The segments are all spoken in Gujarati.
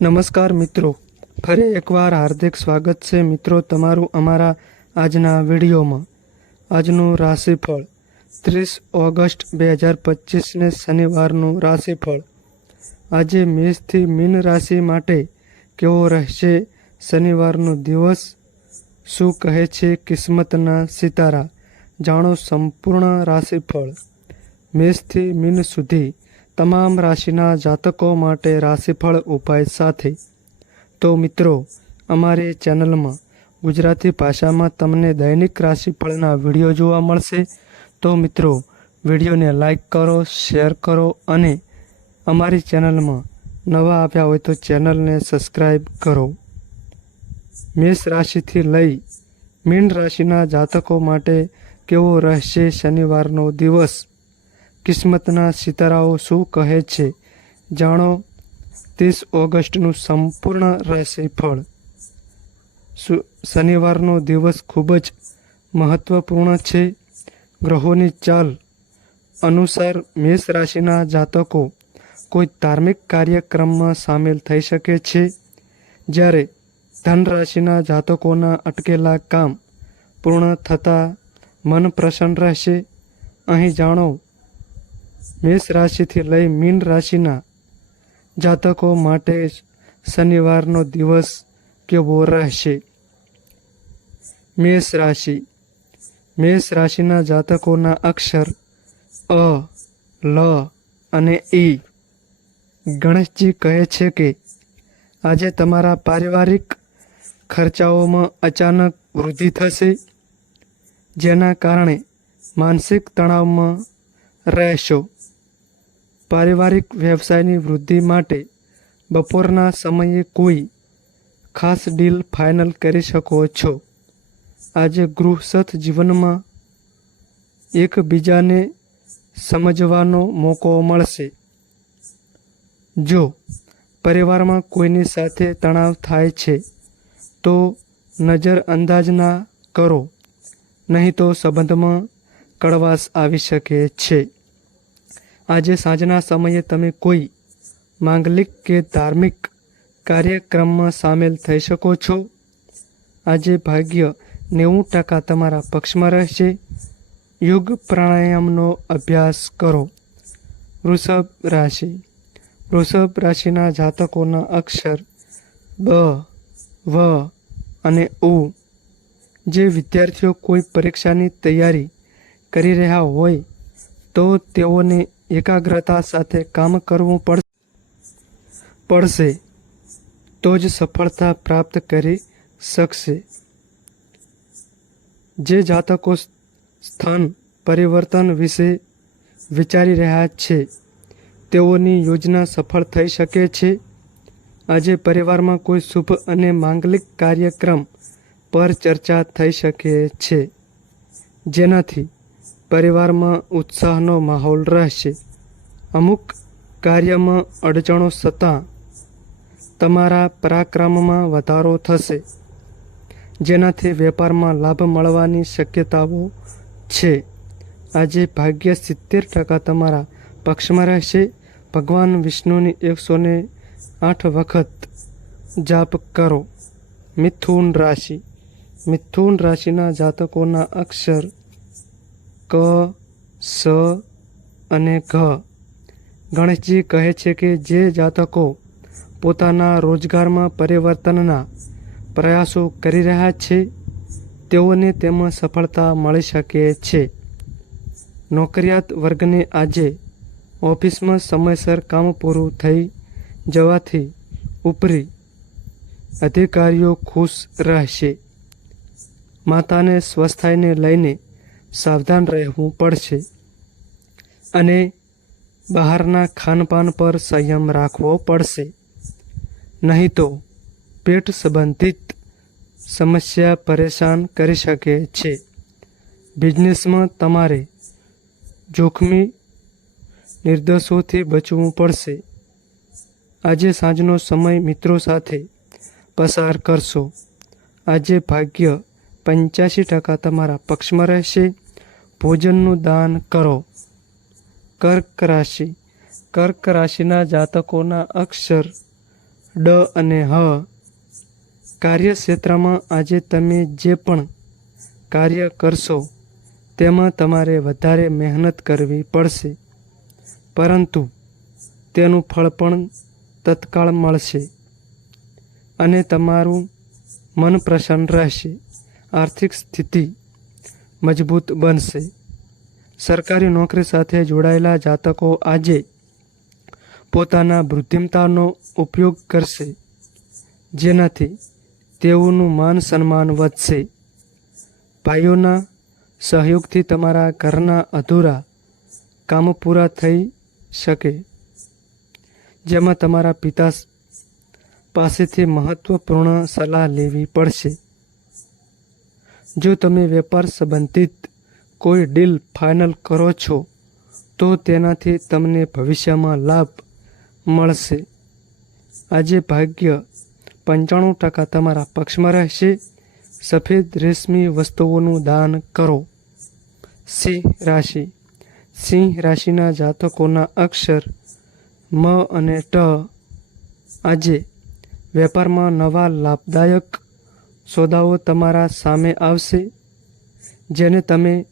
નમસ્કાર મિત્રો. ફરી એકવાર હાર્દિક સ્વાગત છે મિત્રો તમારું અમારા આજના વિડીયોમાં. આજનું રાશિફળ ત્રીસ ઓગસ્ટ બે હજાર પચીસને શનિવારનું રાશિફળ. આજે મેષથી મીન રાશિ માટે કેવો રહેશે શનિવારનો દિવસ? શું કહે છે કિસ્મતના સિતારા? જાણો સંપૂર્ણ રાશિફળ. મેષથી મીન સુધી તમામ રાશિના જાતકો માટે રાશિફળ ઉપાય સાથે. તો મિત્રો, અમારી ચેનલમાં ગુજરાતી ભાષામાં તમને દૈનિક રાશિફળના વીડિયો જોવા મળશે. તો મિત્રો, વિડીયોને લાઈક કરો, શેર કરો અને અમારી ચેનલમાં નવા આવ્યા હોય તો ચેનલને સબસ્ક્રાઈબ કરો. મેષ રાશિથી લઈ મીન રાશિના જાતકો માટે કેવો રહેશે શનિવારનો દિવસ? કિસ્મતના સિતારાઓ શું કહે છે? જાણો, ત્રીસ ઓગસ્ટનું સંપૂર્ણ રાશિફળ સુ- શનિવારનો દિવસ ખૂબ જ મહત્વપૂર્ણ છે. ગ્રહોની ચાલ અનુસાર મેષ રાશિના જાતકો કોઈ ધાર્મિક કાર્યક્રમમાં સામેલ થઈ શકે છે. જ્યારે ધન રાશિના જાતકોના અટકેલા કામ પૂર્ણ થતાં મન પ્રસન્ન રહેશે. અહીં જાણો મેષ રાશિથી લઈ મીન રાશિના જાતકો માટે શનિવારનો દિવસ કેવો રહેશે? મેષ રાશિ. મેષ રાશિના જાતકોના અક્ષર અ, લ અને ઈ ગણેશજી કહે છે કે આજે તમારા પારિવારિક ખર્ચાઓમાં અચાનક વૃદ્ધિ થશે, જેના કારણે માનસિક તણાવમાં રહેશો. પારિવારિક વ્યવસાયની વૃદ્ધિ માટે બપોરના સમયે કોઈ ખાસ ડીલ ફાઇનલ કરી શકો છો. આજે ગૃહસ્થ જીવનમાં એકબીજાને સમજવાનો મોકો મળશે. જો પરિવારમાં કોઈની સાથે તણાવ થાય છે, તો નજર અંદાજ ના કરો, નહીં તો સંબંધમાં કડવાશ આવી શકે છે. આજે સાંજના સમયે તમે કોઈ માંગલિક કે ધાર્મિક કાર્યક્રમમાં સામેલ થઈ શકો છો? આજે ભાગ્ય નેવું ટકા તમારા પક્ષમાં રહેશે. યોગ પ્રાણાયામનો અભ્યાસ કરો. વૃષભ રાશિ. વૃષભ રાશિના જાતકોના અક્ષર બ, વ અને ઉ. જે વિદ્યાર્થીઓ કોઈ પરીક્ષાની તૈયારી કરી રહ્યા હોય તો તેઓને એકાગ્રતા સાથે કામ કરવું પડ પડશે, તો જ સફળતા પ્રાપ્ત કરી શકશે. જે જાતકો સ્થાન પરિવર્તન વિશે વિચારી રહ્યા છે, તેઓની યોજના સફળ થઈ શકે છે. આજે પરિવારમાં કોઈ શુભ અને માંગલિક કાર્યક્રમ પર ચર્ચા થઈ શકે છે. જેનાથી પરિવારમાં ઉત્સાહનો માહોલ રહેશે. અમુક કાર્યમાં અડચણો છતાં તમારા પરાક્રમમાં વધારો થશે. જેનાથી વેપારમાં લાભ મળવાની શક્યતાઓ છે. આજે ભાગ્ય સિત્તેર ટકા તમારા પક્ષમાં રહેશે. ભગવાન વિષ્ણુની એકસો ને આઠ વખત જાપ કરો. મિથુન રાશિ. મિથુન રાશિના જાતકોના અક્ષર ક, સ અને ઘ. ગણેશજી કહે છે કે જે જાતકો પોતાના રોજગારમાં પરિવર્તનના પ્રયાસો કરી રહ્યા છે, તેઓને તેમાં સફળતા મળી શકે છે. નોકરિયાત વર્ગને આજે ઓફિસમાં સમયસર કામ પૂરું થઈ જવાથી ઉપરી અધિકારીઓ ખુશ રહેશે. માતાને સ્વસ્થાયને લઈને સાવધાન રહેવું પડશે અને બહારના ખાનપાન પર સંયમ રાખવો પડશે. નહીં તો પેટ સંબંધિત સમસ્યા પરેશાન કરી શકે છે. બિઝનેસમાં તમારે જોખમી નિર્દેશોથી બચવું પડશે. આજે સાંજનો સમય મિત્રો સાથે પસાર કરશો. આજે ભાગ્ય પંચ્યાસી ટકા તમારા પક્ષમાં રહેશે. ભોજનનું દાન કરો. કર્ક રાશિ. કર્ક રાશિના જાતકોના અક્ષર ડ અને હ કાર્યક્ષેત્રમાં આજે તમે જે પણ કાર્ય કરશો, તેમાં તમારે વધારે મહેનત કરવી પડશે. પરંતુ તેનું ફળ પણ તત્કાળ મળશે અને તમારું મન પ્રસન્ન રહેશે. આર્થિક સ્થિતિ મજબૂત બનશે. સરકારી નોકરી સાથે જોડાયેલા જાતકો આજે પોતાના બુદ્ધિમતાનો ઉપયોગ કરશે, જેનાથી તેઓનું માન સન્માન વધશે. ભાઈઓના સહયોગથી તમારા ઘરના અધૂરા કામો પૂરા થઈ શકે, જેમાં તમારા પિતા પાસેથી મહત્વપૂર્ણ સલાહ લેવી પડશે. જો તમે વેપાર સંબંધિત કોઈ ડીલ ફાઇનલ કરો છો, તો તેનાથી તમને ભવિષ્યમાં લાભ મળશે. આજે ભાગ્ય પંચાણું ટકા તમારા પક્ષમાં રહેશે. સફેદ રેશમી વસ્તુઓનું દાન કરો. સિંહ રાશિ. સિંહ રાશિના જાતકોના અક્ષર મ અને ટ આજે વેપારમાં નવા લાભદાયક સોદાઓ તમારા સામે આવશે. જેને તમે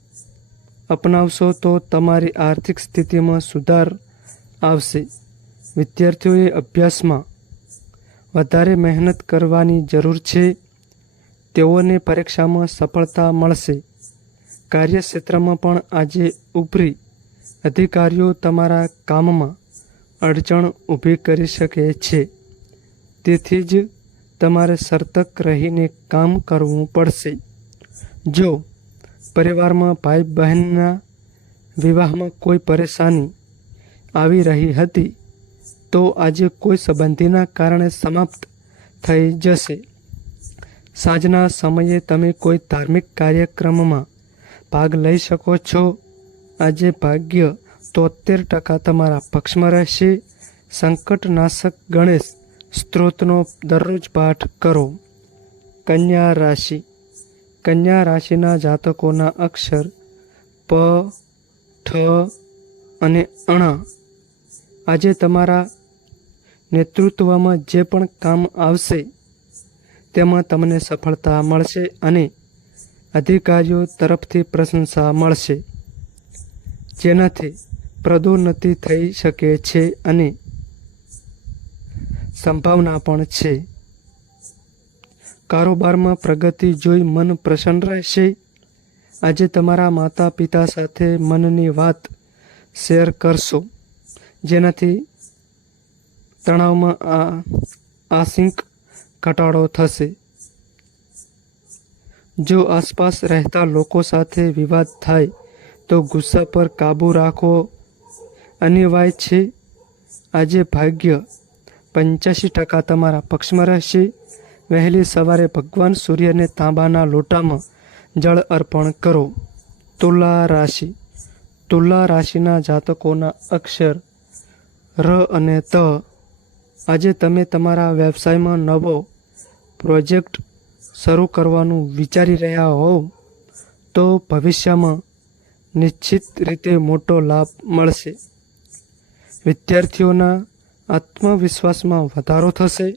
અપનાવશો તો તમારી આર્થિક સ્થિતિમાં સુધાર આવશે. વિદ્યાર્થીઓએ અભ્યાસમાં વધારે મહેનત કરવાની જરૂર છે. તેઓને પરીક્ષામાં સફળતા મળશે. કાર્યક્ષેત્રમાં પણ આજે ઉપરી અધિકારીઓ તમારા કામમાં અડચણ ઊભી કરી શકે છે. તેથી જ તમારે સર્તક રહીને કામ કરવું પડશે. જો પરિવારમાં ભાઈ બહેનના વિવાહમાં કોઈ પરેશાની આવી રહી હતી, તો આજે કોઈ સંબંધીના કારણે સમાપ્ત થઈ જશે. સાંજના સમયે તમે કોઈ ધાર્મિક કાર્યક્રમમાં ભાગ લઈ શકો છો. આજે ભાગ્ય તોતેર ટકા તમારા પક્ષમાં રહેશે. સંકટનાશક ગણેશ સ્ત્રોતનો દરરોજ પાઠ કરો. કન્યા રાશિ. કન્યા રાશિના જાતકોના અક્ષર પ, ઠ અને અણ. આજે તમારા નેતૃત્વમાં જે પણ કામ આવશે, તેમાં તમને સફળતા મળશે અને અધિકારીઓ તરફથી પ્રશંસા મળશે. જેનાથી પ્રદોન્નતિ થઈ શકે છે અને સંભાવના પણ છે. કારોબારમાં પ્રગતિ જોઈ મન પ્રસન્ન રહેશે. આજે તમારા માતા પિતા સાથે મનની વાત શેર કરશો. જેનાથી તણાવમાં આ, આશિંક ઘટાડો થશે. જો આસપાસ રહેતા લોકો સાથે વિવાદ થાય, તો ગુસ્સા પર કાબૂ રાખવો અનિવાર્ય છે. આજે ભાગ્ય પંચ્યાસી ટકા તમારા પક્ષમાં રહેશે. વહેલી સવારે ભગવાન સૂર્યને તાંબાના લોટામાં જળ અર્પણ કરો. તુલા રાશિ. તુલા રાશિના જાતકોના અક્ષર ર અને ત. આજે તમે તમારા વ્યવસાયમાં નવો પ્રોજેક્ટ શરૂ કરવાનું વિચારી રહ્યા હોવ, તો ભવિષ્યમાં નિશ્ચિત રીતે મોટો લાભ મળશે. વિદ્યાર્થીઓના આત્મવિશ્વાસમાં વધારો થશે.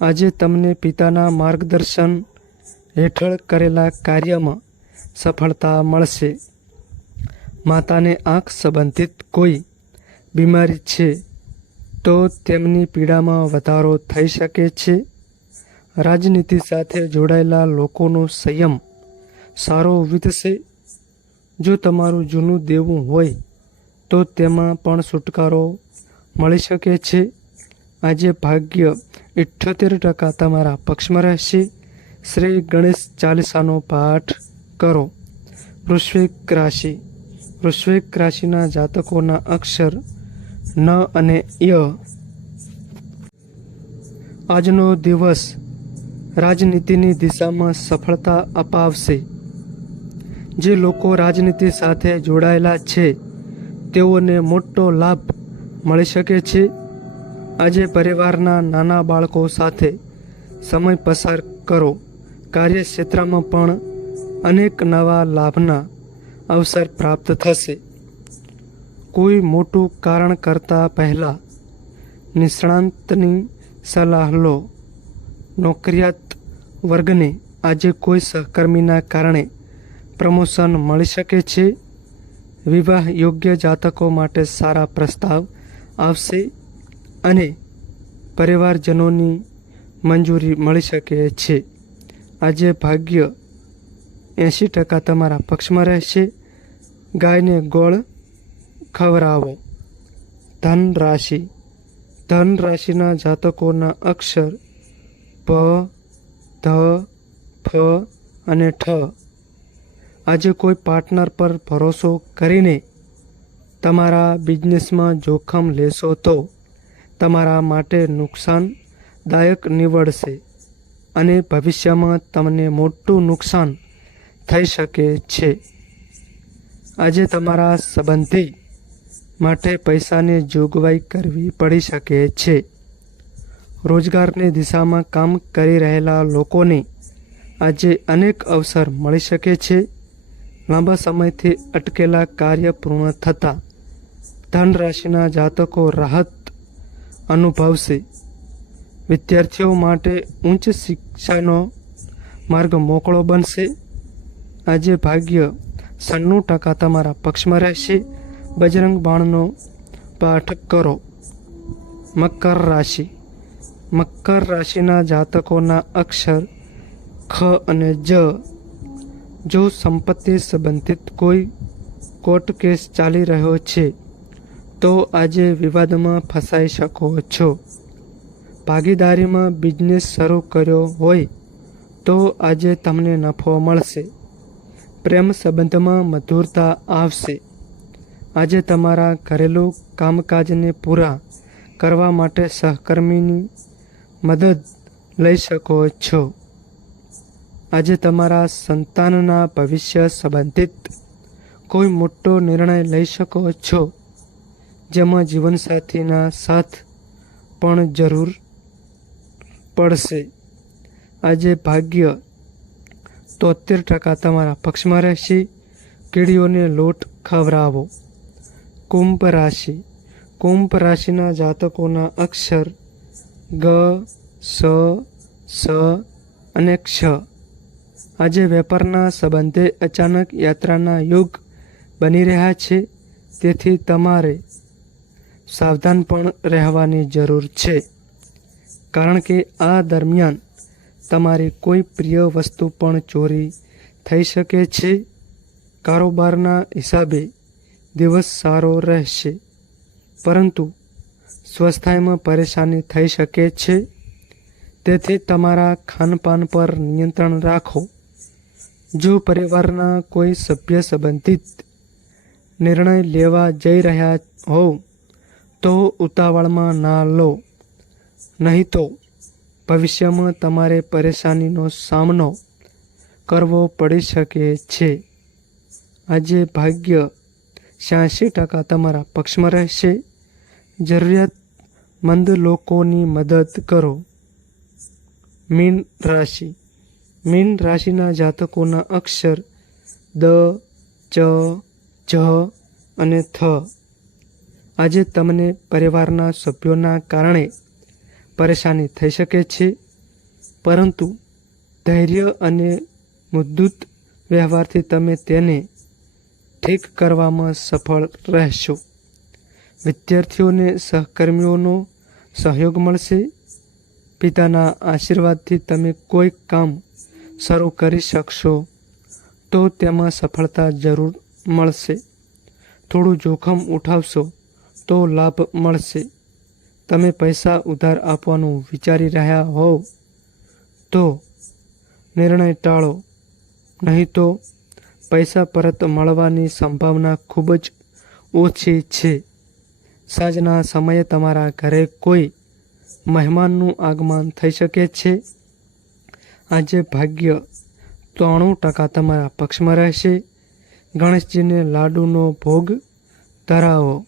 આજે તમને પિતાના માર્ગદર્શન હેઠળ કરેલા કાર્યમાં સફળતા મળશે. માતાને આંખ સંબંધિત કોઈ બીમારી છે, તો તેમની પીડામાં વધારો થઈ શકે છે. રાજનીતિ સાથે જોડાયેલા લોકોનો સંયમ સારો વીતશે જો તમારું જૂનું દેવું હોય, તો તેમાં પણ છુટકારો મળી શકે છે. આજે ભાગ્ય ઇઠ્યોતેર ટકા તમારા પક્ષમાં રહેશે. શ્રી ગણેશ ચાલીસાનો પાઠ કરો. વૃશ્વિક રાશિ. વૃશ્વિક રાશિના જાતકોના અક્ષર ન અને ય. આજનો દિવસ રાજનીતિની દિશામાં સફળતા અપાવશે. જે લોકો રાજનીતિ સાથે જોડાયેલા છે, તેઓને મોટો લાભ મળી શકે છે. આજે પરિવારના નાના બાળકો સાથે સમય પસાર કરો. કાર્યક્ષેત્રમાં પણ અનેક નવા લાભના અવસર પ્રાપ્ત થશે. કોઈ મોટું કારણ કરતાં પહેલાં નિષ્ણાંતની સલાહ લો. નોકરિયાત વર્ગને આજે કોઈ સહકર્મીના કારણે પ્રમોશન મળી શકે છે. વિવાહ યોગ્ય જાતકો માટે સારા પ્રસ્તાવ આવશે અને પરિવારજનોની મંજૂરી મળી શકે છે. આજે ભાગ્ય એંશી ટકા તમારા પક્ષમાં રહેશે. ગાયને ગોળ ખવડાવો. ધન રાશિ ધન રાશિના જાતકોના અક્ષર પ, ધ, ફ અને ઠ. આજે કોઈ પાર્ટનર પર ભરોસો કરીને તમારા બિઝનેસમાં જોખમ લેશો તો તમારા માટે નુકસાનદાયક નીવડશે અને ભવિષ્યમાં તમને મોટું નુકસાન થઈ શકે છે. આજે તમારા સંબંધી માટે પૈસાની જોગવાઈ કરવી પડી શકે છે. રોજગારની દિશામાં કામ કરી રહેલા લોકોને આજે અનેક અવસર મળી શકે છે. લાંબા સમયથી અટકેલા કાર્ય પૂર્ણ થતાં ધન રાશિના જાતકો રાહત અનુભવશે. વિદ્યાર્થીઓ માટે ઉચ્ચ શિક્ષાનો માર્ગ મોકળો બનશે. આજે ભાગ્ય સન્નું ટકા તમારા પક્ષમાં રહેશે. બજરંગ બાણનો પાઠ કરો. મકર રાશિ. મકર રાશિના જાતકોના અક્ષર ખ અને જ. જો સંપત્તિ સંબંધિત કોઈ કોર્ટ કેસ ચાલી રહ્યો છે તો આજે વિવાદમાં ફસાઈ શકો છો. ભાગીદારીમાં બિઝનેસ શરૂ કર્યો હોય તો આજે તમને નફો મળશે. પ્રેમ સંબંધમાં મધુરતા આવશે. આજે તમારા ઘરેલું કામકાજને પૂરા કરવા માટે સહકર્મીની મદદ લઈ શકો છો. આજે તમારા સંતાનના ભવિષ્ય સંબંધિત કોઈ મોટો નિર્ણય લઈ શકો છો. જેમાં જીવનસાથીના સાથ પણ જરૂર પડશે. આજે ભાગ્ય તોતેર ટકા તમારા પક્ષમાં રહેશે. કીડીઓને લોટ ખવડાવો. કુંભ રાશિ. કુંભ રાશિના જાતકોના અક્ષર ગ, સ સ અને ક્ષ. આજે વેપારના સંબંધે અચાનક યાત્રાના યોગ બની રહ્યા છે. તેથી તમારે સાવધાન પણ રહેવાની જરૂર છે. કારણ કે આ દરમિયાન તમારી કોઈ પ્રિય વસ્તુ પણ ચોરી થઈ શકે છે. કારોબારના હિસાબે દિવસ સારો રહેશે, પરંતુ સ્વસ્થાયમાં પરેશાની થઈ શકે છે. તેથી તમારા ખાનપાન પર નિયંત્રણ રાખો. જો પરિવારના કોઈ સભ્ય સંબંધિત નિર્ણય લેવા જઈ રહ્યા હોવ તો ઉતાવળમાં ના લો. નહીં તો ભવિષ્યમાં તમારે પરેશાનીનો સામનો કરવો પડી શકે છે. આજે ભાગ્ય છ્યાસી ટકા તમારા પક્ષમાં રહેશે. જરૂરિયાતમંદ લોકોની મદદ કરો. મીન રાશિ. મીન રાશિના જાતકોના અક્ષર દ, ચ, જ અને થ. આજે તમને પરિવારના સભ્યોના કારણે પરેશાની થઈ શકે છે. પરંતુ ધૈર્ય અને મુદ્દુત વ્યવહારથી તમે તેને ઠીક કરવામાં સફળ રહેશો. વિદ્યાર્થીઓને સહકર્મીઓનો સહયોગ મળશે. પિતાના આશીર્વાદથી તમે કોઈ કામ શરૂ કરી શકશો તો તેમાં સફળતા જરૂર મળશે. થોડું જોખમ ઉઠાવશો. તો લાભ મળશે. તમે પૈસા ઉધાર આપવાનું વિચારી રહ્યા હોવ, તો નિર્ણય ટાળો. નહીં તો પૈસા પરત મળવાની સંભાવના ખૂબ જ ઓછી છે. સાંજના સમયે તમારા ઘરે કોઈ મહેમાનનું આગમન થઈ શકે છે? આજે ભાગ્ય ત્રાણું ટકા તમારા પક્ષમાં રહેશે. ગણેશજીને લાડુનો ભોગ ધરાવો.